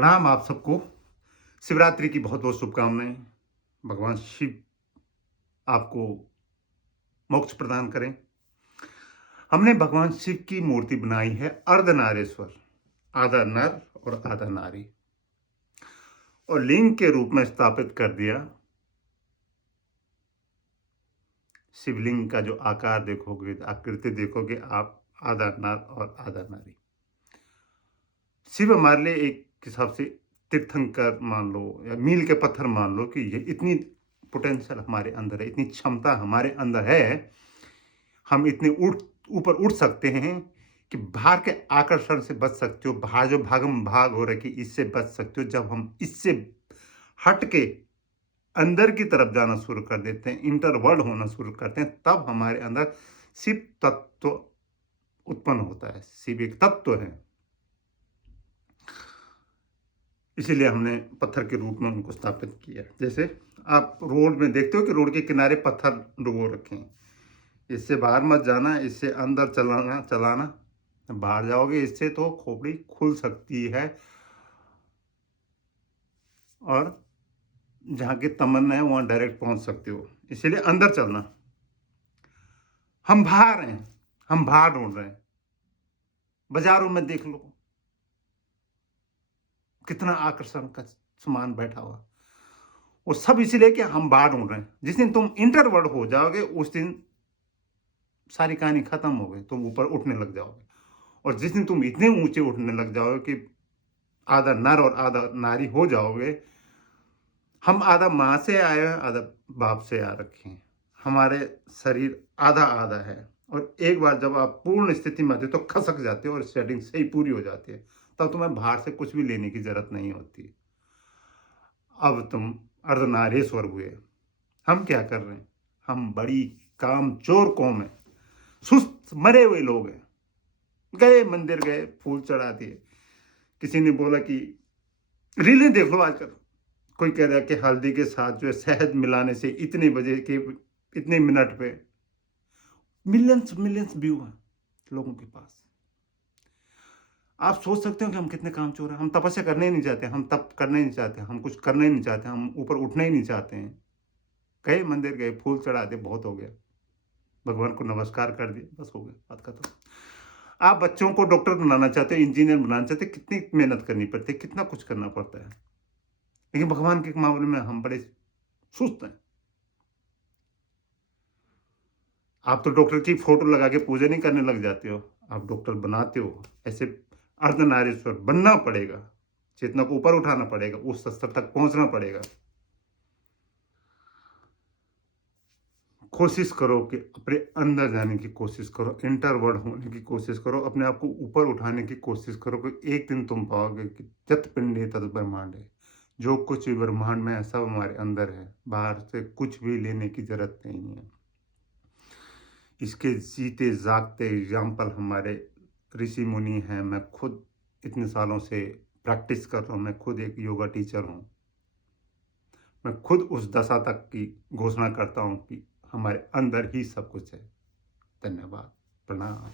प्रणाम आप सबको। शिवरात्रि की बहुत बहुत शुभकामनाएं। भगवान शिव आपको मोक्ष प्रदान करें। हमने भगवान शिव की मूर्ति बनाई है अर्धनारेश्वर, आधा नर और आधा नारी, और लिंग के रूप में स्थापित कर दिया। शिवलिंग का जो आकार देखोगे, आकृति देखोगे आप, आधा नर और आधा नारी। शिव हमारे लिए एक हिसाब से तीर्थंकर मान लो या मील के पत्थर मान लो कि ये इतनी पोटेंशियल हमारे अंदर है, इतनी क्षमता हमारे अंदर है, हम इतने ऊपर उठ सकते हैं कि बाहर के आकर्षण से बच सकते हो। बाहर जो भागम भाग हो रही इससे बच सकते हो। जब हम इससे हट के अंदर की तरफ जाना शुरू कर देते हैं, इंटरवर्ल्ड होना शुरू करते हैं, तब हमारे अंदर शिव तत्व उत्पन्न होता है। शिव एक तत्व है, इसीलिए हमने पत्थर के रूप में उनको स्थापित किया। जैसे आप रोड में देखते हो कि रोड के किनारे पत्थर डुबो रखे हैं, इससे बाहर मत जाना, इससे अंदर चलाना। बाहर जाओगे इससे तो खोपड़ी खुल सकती है, और जहाँ की तमन्ना है वहाँ डायरेक्ट पहुँच सकते हो। इसीलिए अंदर चलना। हम बाहर हैं, हम बाहर ढूंढ रहे हैं। बाजारों में देख लो कितना आकर्षण का सामान बैठा हुआ, वो सब इसीलिए कि हम बाहर ढूंढ रहे हैं। जिस दिन तुम इंटरवर्ड हो जाओगे उस दिन सारी कहानी खत्म हो गई, तुम ऊपर उठने लग जाओगे। और जिस दिन तुम इतने ऊंचे उठने लग जाओगे कि आधा नर और आधा नारी हो जाओगे। हम आधा माँ से आए हैं, आधा बाप से आ रखे हैं। हमारे शरीर आधा आधा है, और एक बार जब आप पूर्ण स्थिति में आते हो तो खसक जाते हो और सेटिंग सही पूरी हो जाती है। तब तुम्हें बाहर से कुछ भी लेने की जरूरत नहीं होती। अब तुम अर्धनारीश्वर हुए। हम क्या कर रहे हैं? हम बड़ी कामचोर कौम है, सुस्त मरे हुए लोग हैं। गए मंदिर, गए फूल चढ़ा दिए। किसी ने बोला कि रीलें देख लो आजकल, कोई कह रहा है कि हल्दी के साथ जो है शहद मिलाने से इतने बजे के इतने मिनट पे मिलियंस मिलियंस व्यू हैं लोगों के पास। आप सोच सकते हो कि हम कितने कामचोर हैं। हम तपस्या करने ही नहीं चाहते, हम तप करने ही नहीं चाहते, हम कुछ करने ही नहीं चाहते, हम ऊपर उठने ही नहीं चाहते हैं। गए मंदिर, गए फूल चढ़ा दिए, बहुत हो गया। भगवान को नमस्कार कर दिया, बस हो गया, बात खत्म। आप बच्चों को डॉक्टर बनाना चाहते हो, इंजीनियर बनाना चाहते हो, कितनी मेहनत करनी पड़ती है, कितना कुछ करना पड़ता है। लेकिन भगवान के मामले में हम बड़े सुस्त हैं। आप तो डॉक्टर की फोटो लगा के पूजा नहीं करने लग जाते हो, आप डॉक्टर बनाते हो। ऐसे अर्धनारीश्वर बनना पड़ेगा, चेतना को ऊपर उठाना पड़ेगा, उस स्तर तक पहुंचना पड़ेगा। कोशिश करो कि अपने अंदर जाने की कोशिश करो, इंटरवर्ड होने की कोशिश करो, अपने आप को ऊपर उठाने की कोशिश करो कि एक दिन तुम पाओगे कि जत पिंडे तद ब्रह्मांड है। जो कुछ भी ब्रह्मांड में है सब हमारे अंदर है, बाहर से कुछ भी लेने की जरूरत नहीं है। इसके जीते जागते एग्जाम्पल हमारे ऋषि मुनि हैं। मैं खुद इतने सालों से प्रैक्टिस कर रहा हूँ, मैं खुद एक योगा टीचर हूँ। मैं खुद उस दशा तक की घोषणा करता हूँ कि हमारे अंदर ही सब कुछ है। धन्यवाद, प्रणाम।